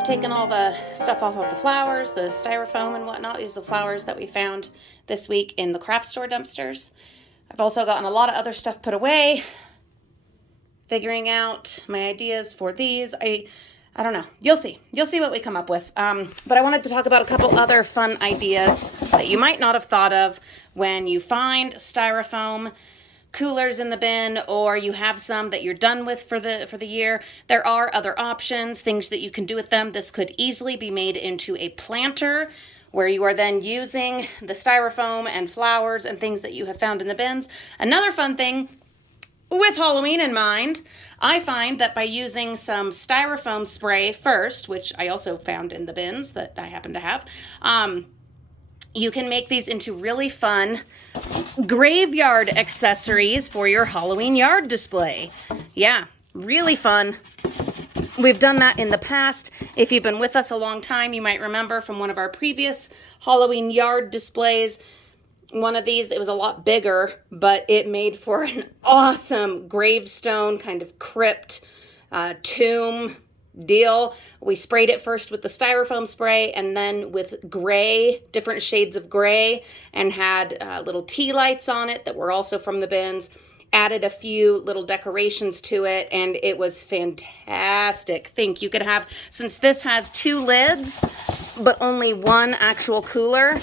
I've taken all the stuff off of the flowers, the styrofoam and whatnot. These are the flowers that we found this week in the craft store dumpsters. I've also gotten a lot of other stuff put away, figuring out my ideas for these. I don't know. You'll see what we come up with. But I wanted to talk about a couple other fun ideas that you might not have thought of when you find styrofoam coolers in the bin, or you have some that you're done with for the year. There are other options, things that you can do with them. This could easily be made into a planter where you are then using the styrofoam and flowers and things that you have found in the bins. Another fun thing with Halloween in mind, I find that by using some styrofoam spray first, which I also found in the bins that I happen to have, you can make these into really fun graveyard accessories for your Halloween yard display. Yeah, really fun. We've done that in the past. If you've been with us a long time, you might remember from one of our previous Halloween yard displays, one of these, it was a lot bigger, but it made for an awesome gravestone kind of crypt, tomb deal. We sprayed it first with the styrofoam spray and then with gray, different shades of gray, and had little tea lights on it that were also from the bins. Added a few little decorations to it, and it was fantastic. Think you could have, since this has 2 lids but only 1 actual cooler.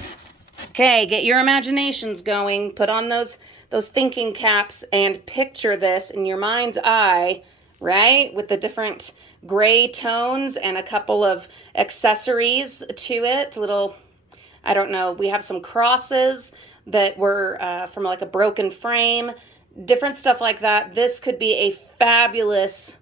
Okay, get your imaginations going. Put on those thinking caps and picture this in your mind's eye, right? With the different gray tones and a couple of accessories to it. Little, I don't know, we have some crosses that were from like a broken frame, different stuff like that. This could be a fabulous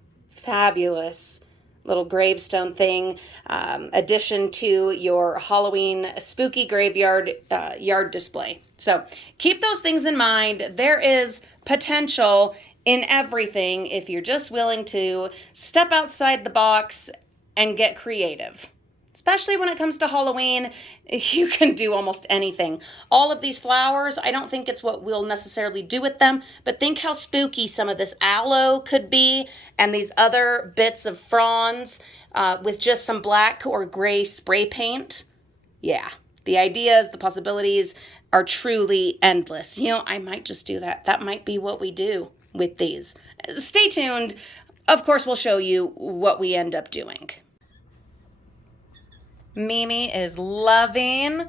little gravestone thing, addition to your Halloween spooky graveyard yard display. So keep those things in mind. There is potential in everything if you're just willing to step outside the box and get creative. Especially when it comes to Halloween, you can do almost anything. All of these flowers, I don't think it's what we'll necessarily do with them, but think how spooky some of this aloe could be, and these other bits of fronds with just some black or gray spray paint. Yeah, the ideas, the possibilities are truly endless. You know, I might just do that. That might be what we do with these. Stay tuned. Of course, we'll show you what we end up doing. Mimi is loving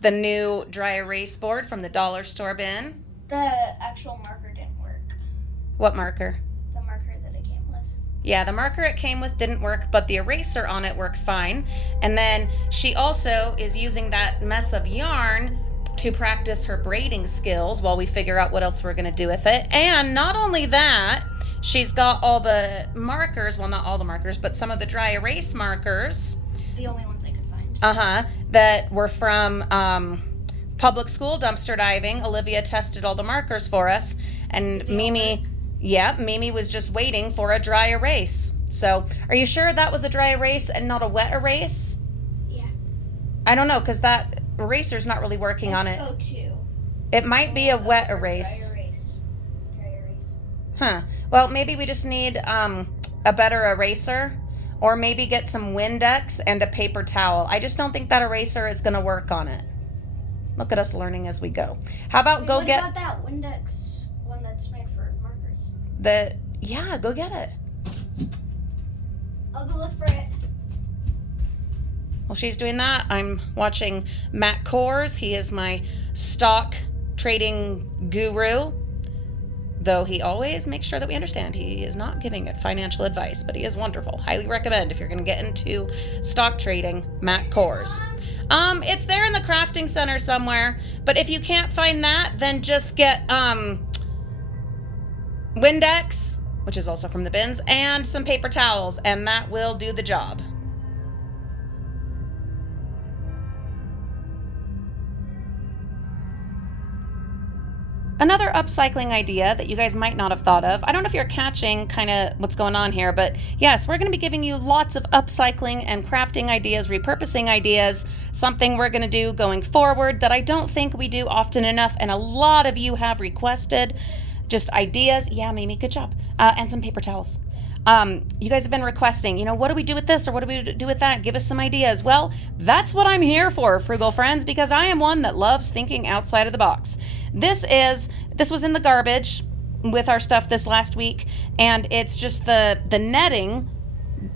the new dry erase board from the dollar store bin. The actual marker didn't work. What marker? The marker that it came with. Yeah, the marker it came with didn't work, but the eraser on it works fine. And then she also is using that mess of yarn to practice her braiding skills while we figure out what else we're going to do with it. And not only that, she's got all the markers, well, not all the markers, but some of the dry erase markers. The only ones I could find. That were from public school dumpster diving. Olivia tested all the markers for us, and Mimi was just waiting for a dry erase. So, are you sure that was a dry erase and not a wet erase? Yeah. I don't know, because that eraser's not really working on it. X02. It might be a wet erase. Dry erase. Huh. Well, maybe we just need a better eraser, or maybe get some Windex and a paper towel. I just don't think that eraser is going to work on it. Look at us learning as we go. How about What about that Windex one that's made for markers? Go get it. I'll go look for it. While she's doing that, I'm watching Matt Kors. He is my stock trading guru, though he always makes sure that we understand he is not giving it financial advice, but he is wonderful. Highly recommend if you're going to get into stock trading, Matt Kors. It's there in the crafting center somewhere, but if you can't find that, then just get Windex, which is also from the bins, and some paper towels, and that will do the job. Another upcycling idea that you guys might not have thought of. I don't know if you're catching kind of what's going on here, but yes, we're going to be giving you lots of upcycling and crafting ideas, repurposing ideas, something we're going to do going forward that I don't think we do often enough, and a lot of you have requested just ideas. Yeah, Mimi, good job. And some paper towels. You guys have been requesting, what do we do with this or what do we do with that? Give us some ideas. Well, that's what I'm here for, frugal friends, because I am one that loves thinking outside of the box. This was in the garbage with our stuff this last week, and it's just the netting,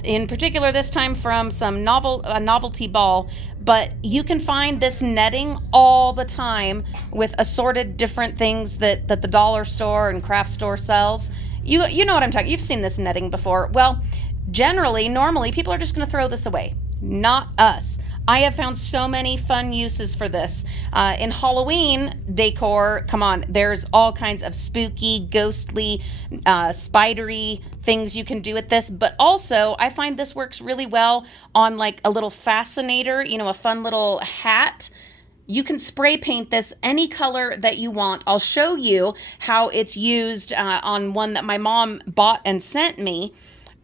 in particular this time from some novelty ball, but you can find this netting all the time with assorted different things that the dollar store and craft store sells. You know what I'm talking. You've seen this netting before. Well, normally people are just going to throw this away. Not us. I have found so many fun uses for this. In Halloween decor, come on, there's all kinds of spooky, ghostly, spidery things you can do with this. But also, I find this works really well on like a little fascinator, a fun little hat. You can spray paint this any color that you want. I'll show you how it's used on one that my mom bought and sent me.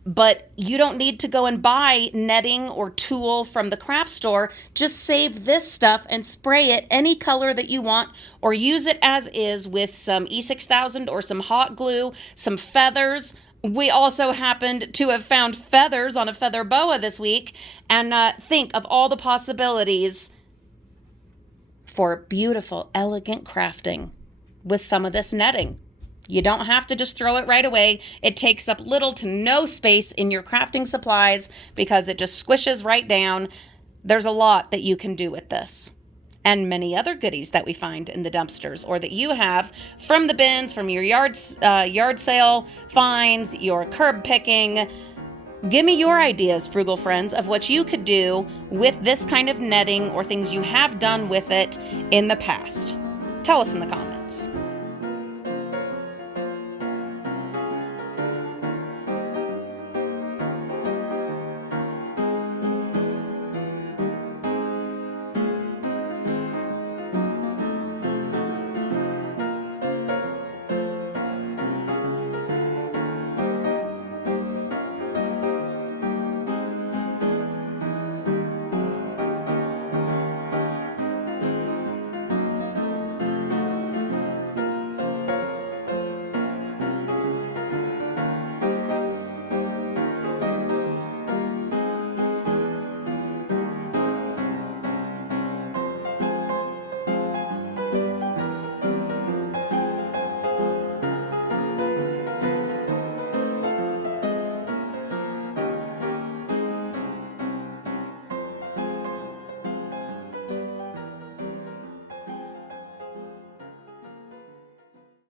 But you don't need to go and buy netting or tulle from the craft store. Just save this stuff and spray it any color that you want, or use it as is with some E6000 or some hot glue, some feathers. We also happened to have found feathers on a feather boa this week. And think of all the possibilities for beautiful, elegant crafting with some of this netting. You don't have to just throw it right away. It takes up little to no space in your crafting supplies because it just squishes right down. There's a lot that you can do with this. And many other goodies that we find in the dumpsters or that you have from the bins, from your yard sale finds, your curb picking. Give me your ideas, frugal friends, of what you could do with this kind of netting or things you have done with it in the past. Tell us in the comments.